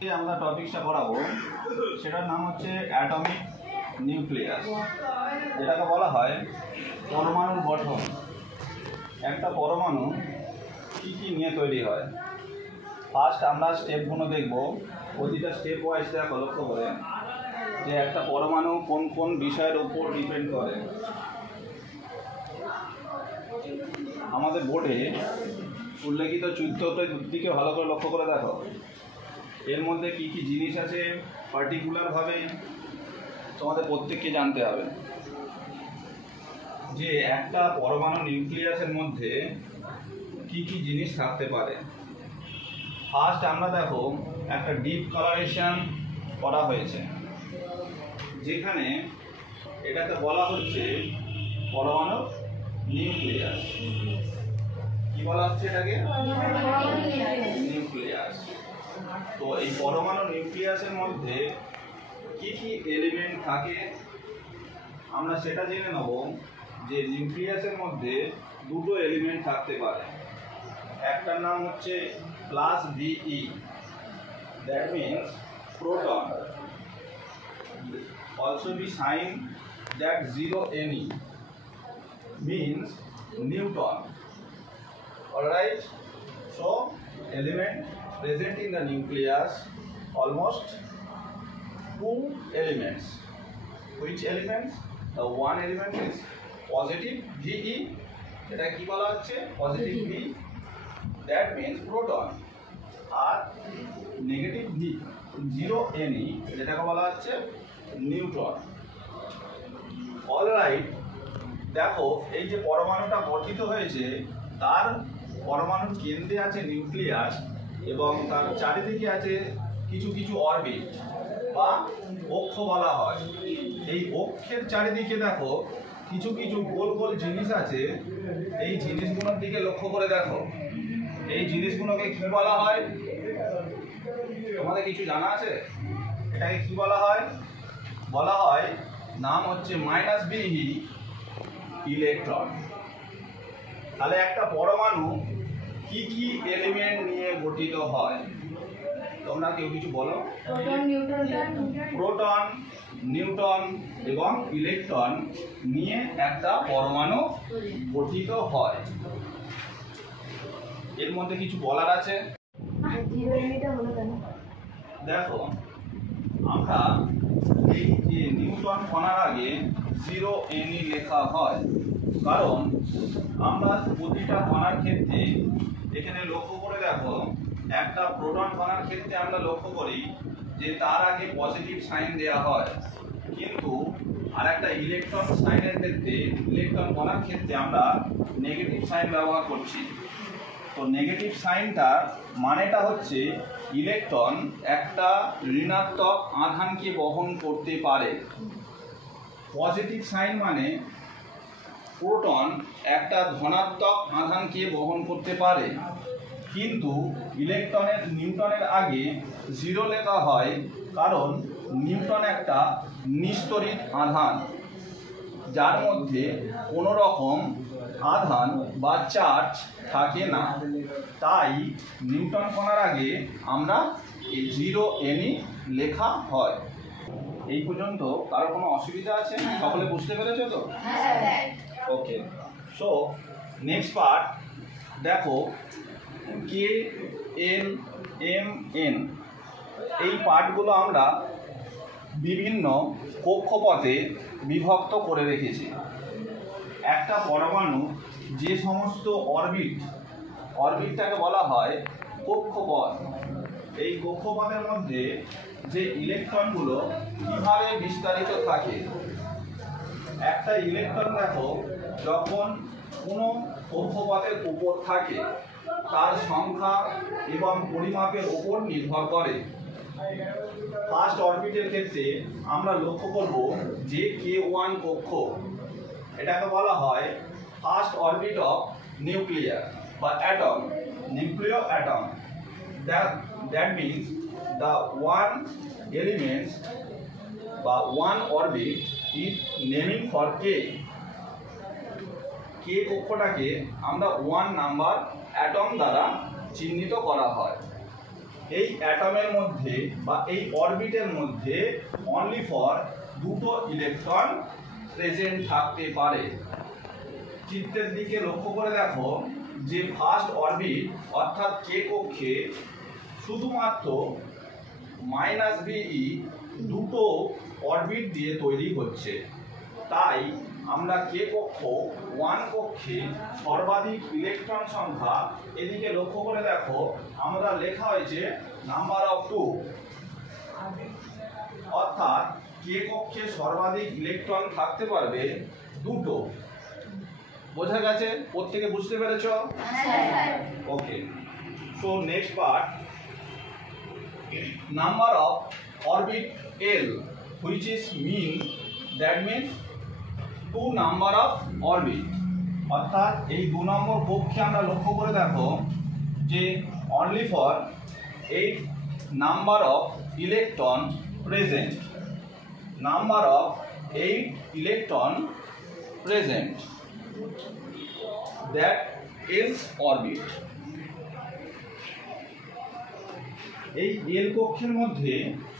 আমরা টপিকটা পড়াবো সেটার নাম হচ্ছে অ্যাটমিক নিউক্লিয়াস, যেটাকে বলা হয় পরমাণুর গঠন। একটা পরমাণু কী কী নিয়ে তৈরি হয়, ফার্স্ট আমরা স্টেপগুলো দেখব। প্রতিটা স্টেপ ওয়াইজ দেখো, লক্ষ্য করে যে একটা পরমাণু কোন কোন বিষয়ের উপর ডিপেন্ড করে। আমাদের বোর্ডে উল্লেখিত চিত্রটার দিকে ভালো করে লক্ষ্য করে দেখো, এর মধ্যে কি কি জিনিস আছে পার্টিকুলারভাবে তোমাদের প্রত্যেককে জানতে হবে। যে একটা পরমাণু নিউক্লিয়াসের মধ্যে কি কি জিনিস থাকতে পারে। ফার্স্ট আমরা দেখো একটা ডিপ কালারেশন করা হয়েছে, যেখানে এটাকে বলা হচ্ছে পরমাণু নিউক্লিয়াস। কি বলা হচ্ছে এটাকে? নিউক্লিয়াস। তো এই পরমাণু নিউক্লিয়াসের মধ্যে কি কি এলিমেন্ট থাকে আমরা সেটা জেনে নেব। যে নিউক্লিয়াসের মধ্যে দুটো এলিমেন্ট থাকতে পারে, একটার নাম হচ্ছে plus VE, that means proton, also be sign that 0 Ne means neutron. Alright, so element present in the nucleus almost two elements. Which elements? The one element is positive VE, এটা কি বলা হচ্ছে positive V, that means proton, আর negative V 0 Ne, যেটাকে বলা হচ্ছে neutron. Alright, দেখো এই যে পরমাণুটা গঠিত হয়েছে, তার পরমাণুর কেন্দ্রে আছে নিউক্লিয়াস এবং তার চারিদিকে আছে কিছু কিছু অরবিট বা অক্ষ বলা হয়। এই অক্ষের চারিদিকে দেখো কিছু কিছু গোল গোল জিনিস আছে। এই জিনিসগুলোর দিকে লক্ষ্য করে দেখো, এই জিনিসগুলোকে কি বলা হয়? তোমাদের কিছু জানা আছে এটাকে কি বলা হয়? বলা হয়, নাম হচ্ছে -BE ইলেকট্রন। তাহলে একটা পরমাণু কি কি এলিমেন্ট নিয়ে গঠিত হয়? তোমরা কেউ কিছু বলো। প্রোটন, নিউট্রন এবং ইলেকট্রন নিয়ে একটা পরমাণু গঠিত হয়। এর মধ্যে কিছু বলার আছে? দেখো, আমরা এই যে নিউট্রন কণার আগে 0 Ne লেখা হয়, কারণ আমরা প্রতিটা কণার ক্ষেত্রে এখানে লক্ষ্য করে দেখো, একটা প্রোটন কণার ক্ষেত্রে আমরা লক্ষ্য করি যে তার আগে পজিটিভ সাইন দেওয়া হয়, কিন্তু আর একটা ইলেকট্রন সাইনের ক্ষেত্রে, ইলেকট্রন কণার ক্ষেত্রে আমরা নেগেটিভ সাইন ব্যবহার করছি। তো নেগেটিভ সাইনটার মানেটা হচ্ছে ইলেকট্রন একটা ঋণাত্মক আধানকে বহন করতে পারে। পজিটিভ সাইন মানে প্রোটন একটা ধনাত্মক আধানকে বহন করতে পারে, কিন্তু নিউটনের আগে 0 লেখা হয়, কারণ নিউটন একটা নিস্তরিত আধান, যার মধ্যে কোনো রকম আধান বা চার্জ থাকে না। তাই নিউটন কণার আগে আমরা 0 Ne লেখা হয়। এই পর্যন্ত কারো কোনো অসুবিধা আছে? সকলে বুঝতে পেরেছো তো? ওকে, সো নেক্সট পার্ট দেখো, KNMN। এই পার্টগুলো আমরা বিভিন্ন কক্ষপথে বিভক্ত করে রেখেছি। একটা পরমাণু যে সমস্ত অরবিটটাকে বলা হয় কক্ষপথ। এই কক্ষপথের মধ্যে যে ইলেকট্রনগুলো কিভাবে বিস্তারিত থাকে। একটা ইলেকট্রন দেখো, যখন কোনো কক্ষপথের উপর থাকে, তার সংখ্যা এবং পরিমাপের উপর নির্ভর করে। ফার্স্ট অরবিটের ক্ষেত্রে আমরা লক্ষ্য করব যে K1 কক্ষ, এটাকে বলা হয় ফার্স্ট অরবিট অফ নিউক্লিয়ার বা অ্যাটম, নিউক্লিয় atom. That means the one elements বা one orbit is naming for কে কক্ষটাকে আমরা 1 নাম্বার অ্যাটম দ্বারা চিহ্নিত করা হয়। এই অ্যাটমের মধ্যে বা এই অরবিটের মধ্যে অনলি ফর দুটো ইলেকট্রন প্রেজেন্ট থাকতে পারে। চিত্রের দিকে লক্ষ্য করে দেখো যে ফার্স্ট অরবিট অর্থাৎ কে কক্ষে শুধুমাত্র -BE দুটো অরবিট দিয়ে তৈরি হচ্ছে। তাই আমরা কে কক্ষ 1 কক্ষে সর্বাধিক ইলেকট্রন সংখ্যা, এদিকে লক্ষ্য করে দেখো আমরা লেখা হয়েছে নাম্বার অফ 2, অর্থাৎ কে কক্ষে সর্বাধিক ইলেকট্রন থাকতে পারবে দুটো। বোঝা গেছে? প্রত্যেকে বুঝতে পেরেছো? Okay, so next part, number of orbit L, which is mean, that means 2 number of orbit, অর্থাৎ এই 2 নম্বর কক্ষে আমরা লক্ষ্য করে দেখো যে only for 8 number of electron present, number of 8 electron present, that L's orbit। এই এল কক্ষের মধ্যে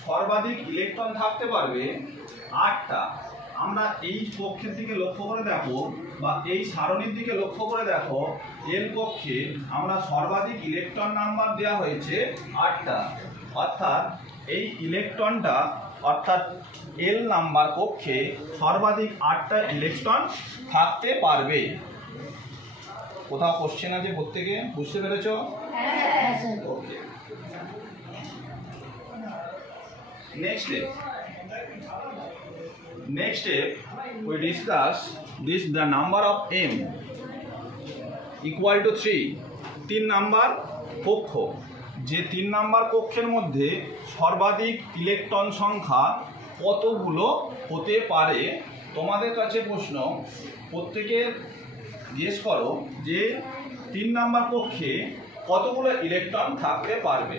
সর্বাধিক ইলেকট্রন থাকতে পারবে 8টা। আমরা এই কক্ষের দিকে লক্ষ্য করে দেখো বা এই সারণীর দিকে লক্ষ্য করে দেখো, এল কক্ষে আমরা সর্বাধিক ইলেকট্রন নাম্বার দেওয়া হয়েছে 8টা, অর্থাৎ এই ইলেকট্রনটা অর্থাৎ এল নাম্বার কক্ষে সর্বাধিক 8টা ইলেকট্রন থাকতে পারবে। কোথাও কোশ্চেন আছে? প্রত্যেকে বুঝতে পেরেছো? ওকে, next step we discuss this, the number of m equal to 3, 3 number কক্ষ, যে 3 নাম্বার কক্ষের মধ্যে সর্বাধিক ইলেকট্রন সংখ্যা কতগুলো হতে পারে। তোমাদের কাছে প্রশ্ন, প্রত্যেকে গেস করো যে 3 নাম্বার কক্ষে কতগুলো ইলেকট্রন থাকতে পারবে।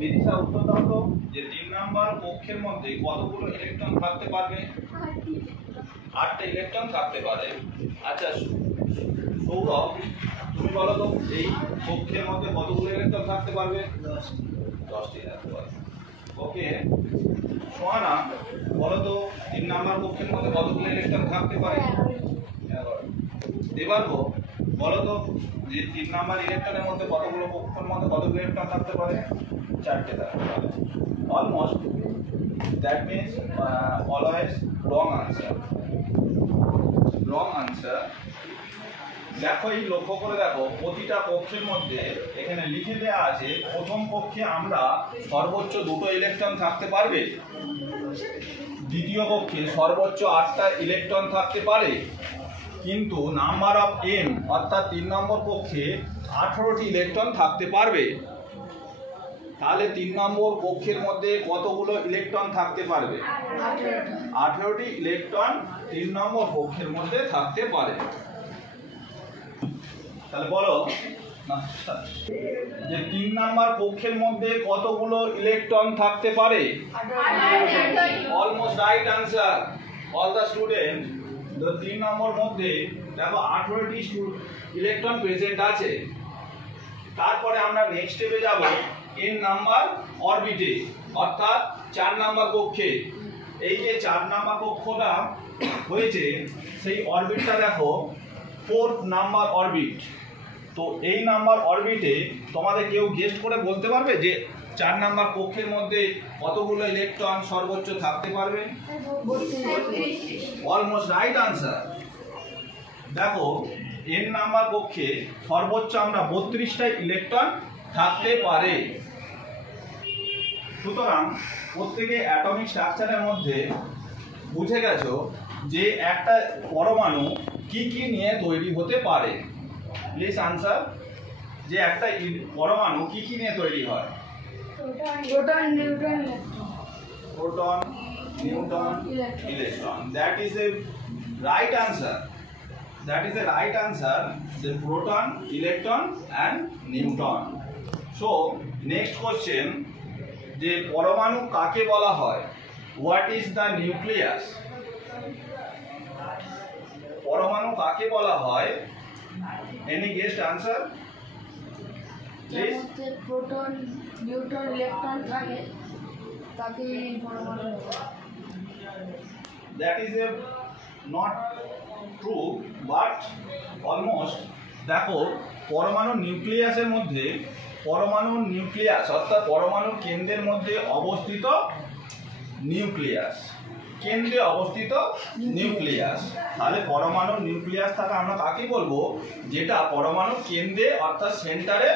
বিদিশা উত্তর দাও তো, যে 3 নাম্বার কক্ষের মধ্যে কতগুলো ইলেকট্রন থাকতে পারবে? 8টা ইলেকট্রন থাকতে পারে। আচ্ছা সৌরভ, তুমি বলো তো এই কক্ষের মধ্যে কতগুলো ইলেকট্রন থাকতে পারবে? 10টি থাকতে পারবে। ওকে, সোহানা বলো তো 3 নাম্বার কক্ষের মধ্যে কতগুলো ইলেকট্রন থাকতে পারে? 11। দেবার্ঘ বলো তো যে 3 নাম্বার ইলেকট্রনের মধ্যে কতগুলো কক্ষের মধ্যে কতগুলো ইলেকট্রন থাকতে পারে? 4টে থাকতে পারে। Almost, that means always wrong answer, wrong answer. দেখো এই লক্ষ্য করে দেখো প্রতিটা কক্ষের মধ্যে এখানে লিখে দেওয়া আছে প্রথম কক্ষে আমরা সর্বোচ্চ 2টো ইলেকট্রন থাকতে পারবে, দ্বিতীয় কক্ষে সর্বোচ্চ 8টা ইলেকট্রন থাকতে পারে, কিন্তু নাম্বার অফ এম অর্থাৎ 3 নম্বর কক্ষে 18টি ইলেকট্রন থাকতে পারবে। তাহলে 3 নম্বর কক্ষের মধ্যে কতগুলো ইলেকট্রন থাকতে পারবে? 18টি ইলেকট্রন 3 নম্বর কক্ষের মধ্যে থাকতে পারে। তাহলে বলো যে 3 নাম্বার কক্ষের মধ্যে কতগুলো ইলেকট্রন থাকতে পারে? Almost right answer all the student. 3 নম্বর মধ্যে দেখো 18টি ইলেকট্রন প্রেজেন্ট আছে। তারপরে আমরা নেক্সট স্টেপে যাব n নাম্বার অরবিটে, অর্থাৎ 4 নাম্বার কক্ষে। এই যে 4 নাম্বার কক্ষটা হয়েছে সেই অরবিটটা দেখো 4th নাম্বার অরবিট। তো এই নাম্বার অরবিটে তোমাদের কেউ গেস্ট করে বলতে পারবে যে 4 নাম্বার কক্ষের মধ্যে কতগুলো ইলেকট্রন সর্বোচ্চ থাকতে পারবে? Almost right answer. দেখো n নাম্বার কক্ষে সর্বোচ্চ আমরা 32টা ইলেকট্রন থাকতে পারে। সুতরাং প্রত্যেকে অ্যাটমিক স্ট্রাকচারের মধ্যে বুঝে গেছো যে একটা পরমাণু কি কি নিয়ে তৈরি হতে পারে। প্লিজ আনসার, যে একটা পরমাণু কি কি নিয়ে তৈরি হয়? Proton, neutron, electron. That is a right answer. That is a right answer. The proton, electron and neutron. So next question, যে পরমাণু কাকে বলা হয়? What is the nucleus? পরমাণু কাকে বলা হয়? Any guest answer? যার মধ্যে প্রোটন, নিউট্রন, ইলেকট্রন থাকে তাকে পরমাণু বলে। That is a not true but almost। দেখো পরমাণুর নিউক্লিয়াসের মধ্যে, পরমাণুর নিউক্লিয়াস অর্থাৎ পরমাণুর কেন্দ্রের মধ্যে অবস্থিত নিউক্লিয়াস, কেন্দ্রে অবস্থিত নিউক্লিয়াস। তাহলে পরমাণুর নিউক্লিয়াস থাকা আমরা কাকে বলবো? যেটা পরমাণুর কেন্দ্রে অর্থাৎ সেন্টারে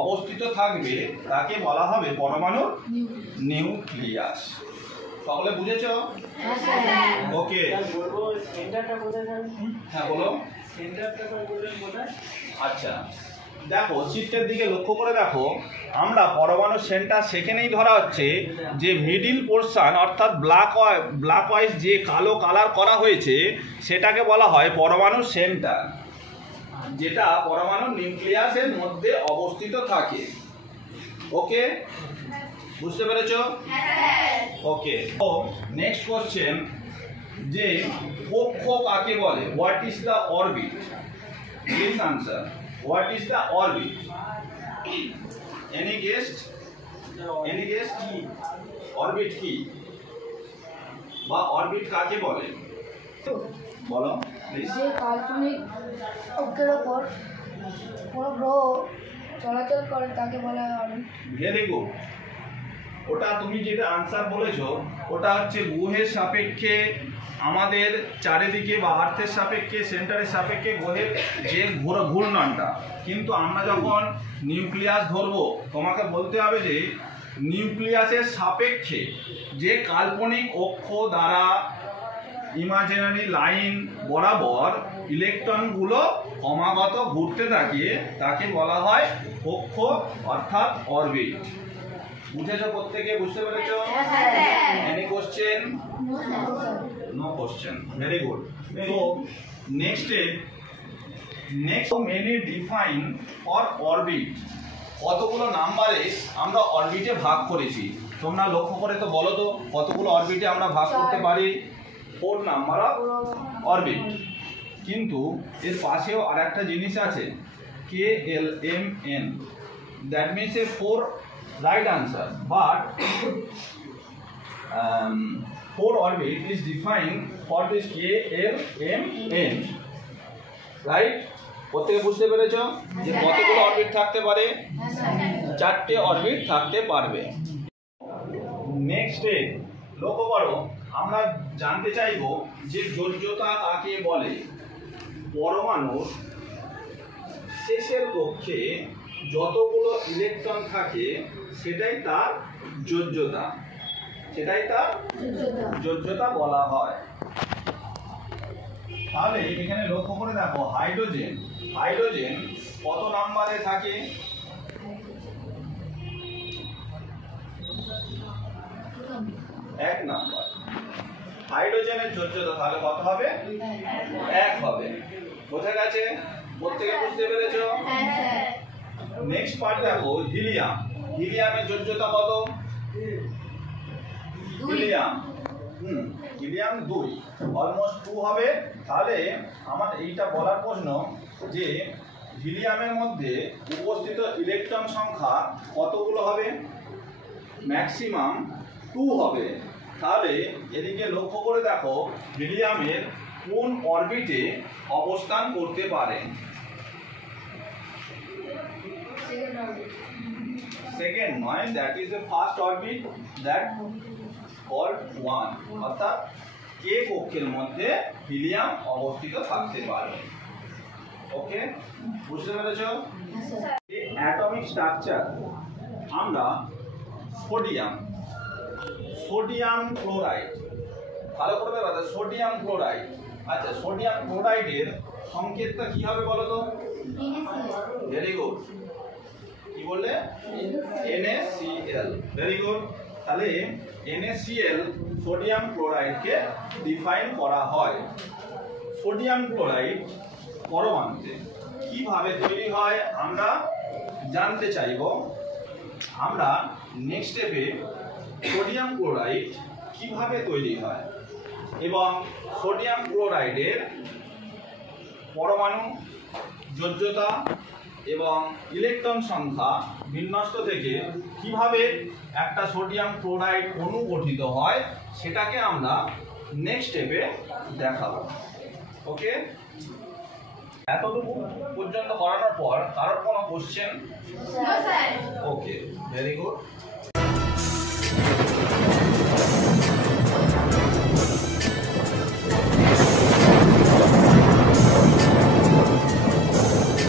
অবস্থিত থাকবে তাকে বলা হবে পরমাণুর নিউক্লিয়াস। সকলে বুঝেছো? ওকে, হ্যাঁ বলো। আচ্ছা দেখো চিত্রের দিকে লক্ষ্য করে দেখো, আমরা পরমাণুর সেন্টার সেখানেই ধরা হচ্ছে যে মিডিল পোর্শন অর্থাৎ ব্ল্যাক ওয়াইজ যে কালো কালার করা হয়েছে সেটাকে বলা হয় পরমাণুর সেন্টার, যেটা পরমাণুর নিউক্লিয়াসের মধ্যে অবস্থিত থাকে। ওকে, বুঝতে পেরেছো? ওকে, তো নেক্সট কোশ্চেন, যে কক্ষ কাকে বলে? What is the orbit? Please answer. What is the orbit? Any guest? Any guest? Orbit কি বা অরবিট কাকে বলে বলো প্লিজ। যে কাল্পনিক অক্ষের ওপর কোনো গ্রহ চলাচল করে তাকে বলা হয় অরবিট। Very good. ওটা তুমি যেটা আনসার বলেছো ওটা হচ্ছে গ্রহের সাপেক্ষে আমাদের চারিদিকে বা আর্থের সাপেক্ষে সেন্টারের সাপেক্ষে গ্রহের যে ঘূর্ণনটা। কিন্তু আমরা যখন নিউক্লিয়াস ধরবো তোমাকে বলতে হবে যে নিউক্লিয়াসের সাপেক্ষে যে কাল্পনিক অক্ষ দ্বারা ইমাজিনারি লাইন বরাবর ইলেকট্রনগুলো ক্রমাগত ঘুরতে থাকে তাকে বলা হয় কক্ষ অর্থাৎ অরবিট। বুঝেছো? প্রত্যেকে বুঝতে পেরেছো? Any question? No question. Very good. তো next many define for orbit. কতগুলো নাম্বারে আমরা অরবিটে ভাগ করেছি তোমরা লক্ষ্য করে তো বলো তো, কতগুলো অরবিটে আমরা ভাগ করতে পারি? 4 নাম্বার অফ অরবিট। কিন্তু এর পাশেও আরেকটা জিনিস আছে, KLMN, that means a 4 right answer, but 4 orbit is defined for this KLMN, right? প্রত্যেকে বুঝতে পেরেছো যে কতগুলো অরবিট থাকতে পারে? 4টে অরবিট থাকতে পারবে। নেক্সট লক্ষ্য করো, আমরা জানতে চাইবো যে যোজ্যতা কাকে বলে? পরমাণুর শেষের কক্ষে যতগুলো ইলেকট্রন থাকে সেটাই তার যোজ্যতা, সেটাই তার যোজ্যতা বলা হয়। তাহলে এখানে লক্ষ্য করে দেখো, হাইড্রোজেন কত নাম্বারে থাকে? 1 নাম্বার। হাইড্রোজেনের যোজ্যতা তাহলে কত হবে? 1 হবে। বোঝা গেছে? প্রত্যেকে বুঝতে পেরেছো? নেক্সট পার্ট দেখো, হিলিয়ামের যোজ্যতা কত? হিলিয়াম 2, অলমোস্ট 2 হবে। তাহলে আমার এইটা বলার প্রশ্ন যে হিলিয়ামের মধ্যে উপস্থিত ইলেকট্রন সংখ্যা কতগুলো হবে? ম্যাক্সিমাম 2 হবে। তাহলে এদিকে লক্ষ্য করে দেখো হিলিয়ামের কোন অরবিটে অবস্থান করতে পারে? সেকেন্ড নয়, that is the first orbit, that called 1, অর্থাৎ কে কক্ষের মধ্যে হিলিয়াম অবস্থিত থাকতে পারে। ওকে, বুঝতে পেরেছো? অ্যাটমিক স্ট্রাকচার, আমরা সোডিয়াম ক্লোরাইড, ভালো করে দেখো সোডিয়াম ক্লোরাইড। আচ্ছা, সোডিয়াম ক্লোরাইডের সংকেতটা কি হবে বলো তো? Very good. কি বললে? NaCl। Very good. তাহলে NaCl সোডিয়াম ক্লোরাইডকে ডিফাইন করা হয়। সোডিয়াম ক্লোরাইড পরমাণুতে কিভাবে তৈরি হয় আমরা জানতে চাইব। আমরা নেক্সট স্টেপে সোডিয়াম ক্লোরাইড কিভাবে তৈরি হয় এবং সোডিয়াম ক্লোরাইডের পরমাণু যোজ্যতা এবং ইলেকট্রন সংখ্যা বিন্যস্ত থেকে কিভাবে একটা সোডিয়াম ক্লোরাইড অণু গঠিত হয় সেটাকে আমরা নেক্সট স্টেপে দেখাবো। ওকে, এতটুকু পর্যন্ত করানোর পর কারোর কোনো কোশ্চেন? ওকে, ভেরি গুড।